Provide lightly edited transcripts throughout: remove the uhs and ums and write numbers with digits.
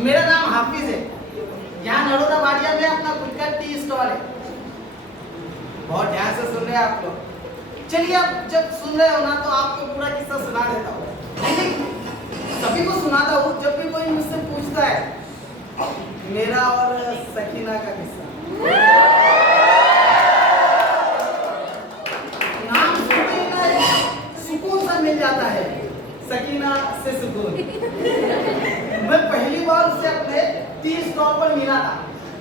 मेरा नाम हाफिज है। यहाँ नरोदा बाड़िया में अपना खुद का टी स्टॉल है। बहुत ध्यान से सुन रहे हैं आप लोग। चलिए अब जब सुन रहे हो ना तो आपको पूरा किस्सा सुना देता हूँ। नहीं, सभी को सुनाता हूँ जब भी कोई मुझसे पूछता है मेरा और सकीना का किस्सा। नाम सुनते ही ना सुकून सा मिल जाता है, सकीना से सुकून। मैं पहली बार उससे अपने टी स्टॉल पर मिला था।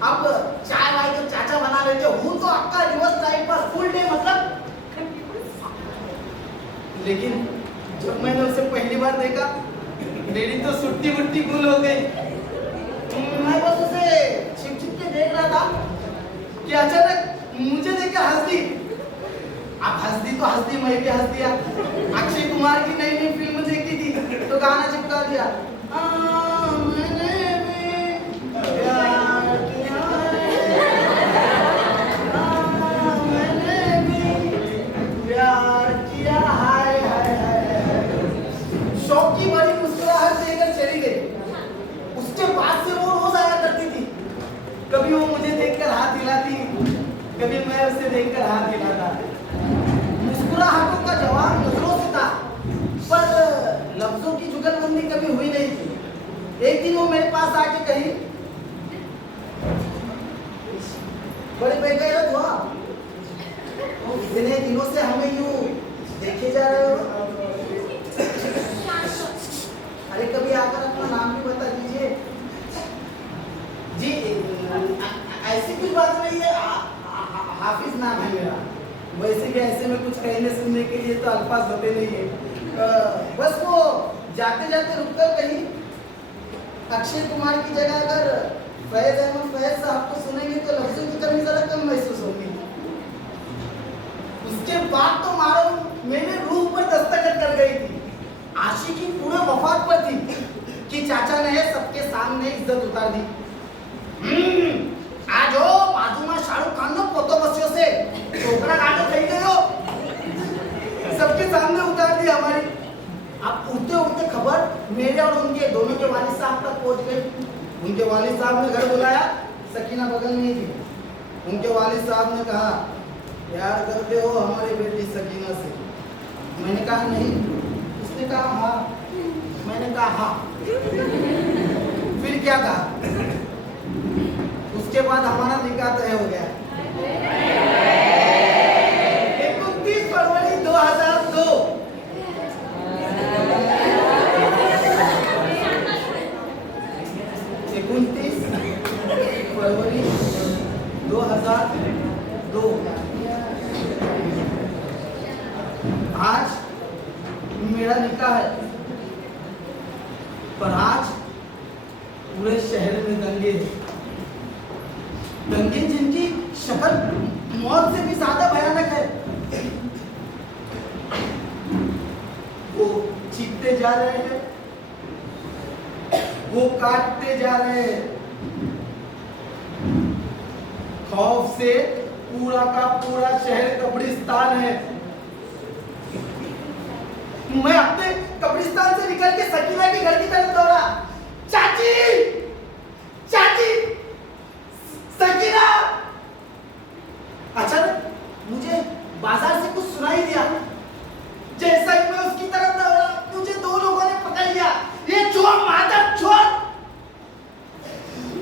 अब चाय वाय तो चाचा बना लेते हूँ तो आपका रिवर्स टाइप पर फुल डे मतलब। लेकिन जब मैंने उसे पहली बार देखा मेरी तो सुट्टी वुट्टी गुल हो गई। मैं बस उसे छिप छिप के देख रहा था कि अचानक मुझे देखकर हंस दी। अब हंस दी तो हंस दी, मैं भी हंस दिया। अक्षय कुमार की नई नई फिल्म देखी थी तो गाना चिपका दिया। मैंने भी प्यार किया मैंने भी प्यार किया, हाय हाय हाय। शौक की बड़ी मुस्कुराहट देकर चली गई। उसके बाद से वो रोज आया करती थी। कभी वो मुझे देखकर हाथ हिलाती, कभी मैं उसे देखकर हाथ हिलाता। मुस्कुराहटों का जवाब नजरों से था पर लफ्जों की जुगलबंदी कभी हुई नहीं थी। एक दिन वो मेरे पास आके कही, बड़े बेगैरत हुआ, इतने दिनों से हमें यूं देखे जा रहे हो। अरे कभी आकर अपना नाम भी बता दीजिए। जी ऐसी कुछ बात नहीं है, हाफिज नाम है मेरा। वैसे भी ऐसे में कुछ कहने सुनने के लिए तो अल्फाज होते नहीं है। बस वो जाते जाते रुककर कहीं अक्षय कुमार की जगह अगर फैज अहमद फैज साहब को सुनेंगे तो लफ्जों की कमी जरा कम महसूस होगी। उसके बाद तो मारो मेरे रूह पर दस्तखत कर गई थी। आशिकी पूरे वफात पर थी कि चाचा ने सबके सामने इज्जत उतार दी। आज हो बाजू में शाहरुख खान ने पोतो बसियों से छोकरा काटे થઈ गयो, सबके सामने उतार दी हमारी। अब उड़ते उड़ते खबर मेरे और उनके दोनों के वालिद साहब तक पहुंच गई। उनके वालिद साहब ने घर बुलाया, सकीना बगल में ही थी। उनके वालिद साहब ने कहा, प्यार करते हो हमारी बेटी सकीना से? मैंने कहा नहीं। उसने कहा हाँ। मैंने कहा हाँ। फिर क्या कहा? उसके बाद हमारा निकाह तय हो गया। 29 फरवरी 2002। फरवरी 2002। आज मेरा निकाह है पर आज पूरे शहर में दंगे हैं। दंगे जिनकी शक्ल मौत से भी ज्यादा भयानक है। वो चीखते जा रहे हैं, वो काटते जा रहे हैं। खौफ से पूरा का पूरा शहर कब्रिस्तान है। मैं अपने कब्रिस्तान से निकल के सकीना के घर की तरफ दौड़ा। चाची, चाची, सकीना। अचानक मुझे बाजार से कुछ सुनाई दिया। जैसा ही मैं उसकी तरफ दौड़ा मुझे दो लोगों ने पकड़ लिया। ये चोर, मादर चोर।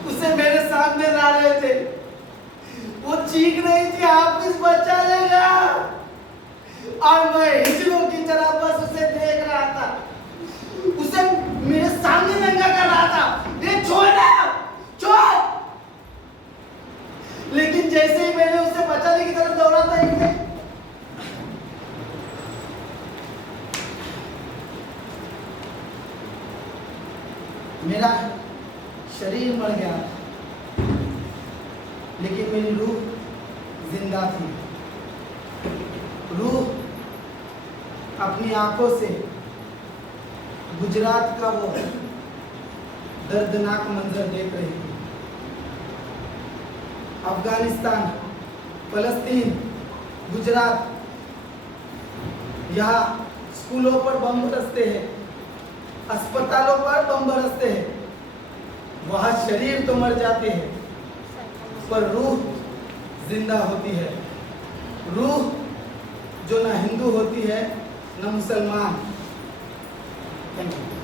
उसे मेरे सामने ला रहे थे। वो चीख रही थी, हाफिज बचा लेगा। और मैं हिजड़ों की तरह बस उसे देख रहा था। उसे मेरे सामने नंगा कर रहा था। ये चोर है, चोर। लेकिन जैसे ही मैंने उसे बचाने की तरफ दौड़ा था, मेरा शरीर मर गया लेकिन मेरी रूह जिंदा थी। रूह अपनी आंखों से गुजरात का वो दर्दनाक मंजर देख रही थी। अफगानिस्तान, फलस्तीन, गुजरात, यहाँ स्कूलों पर बम बरसते हैं, अस्पतालों पर बम बरसते हैं। शरीर तो मर जाते हैं पर रूह जिंदा होती है। रूह जो ना हिंदू होती है ना मुसलमान। Thank you.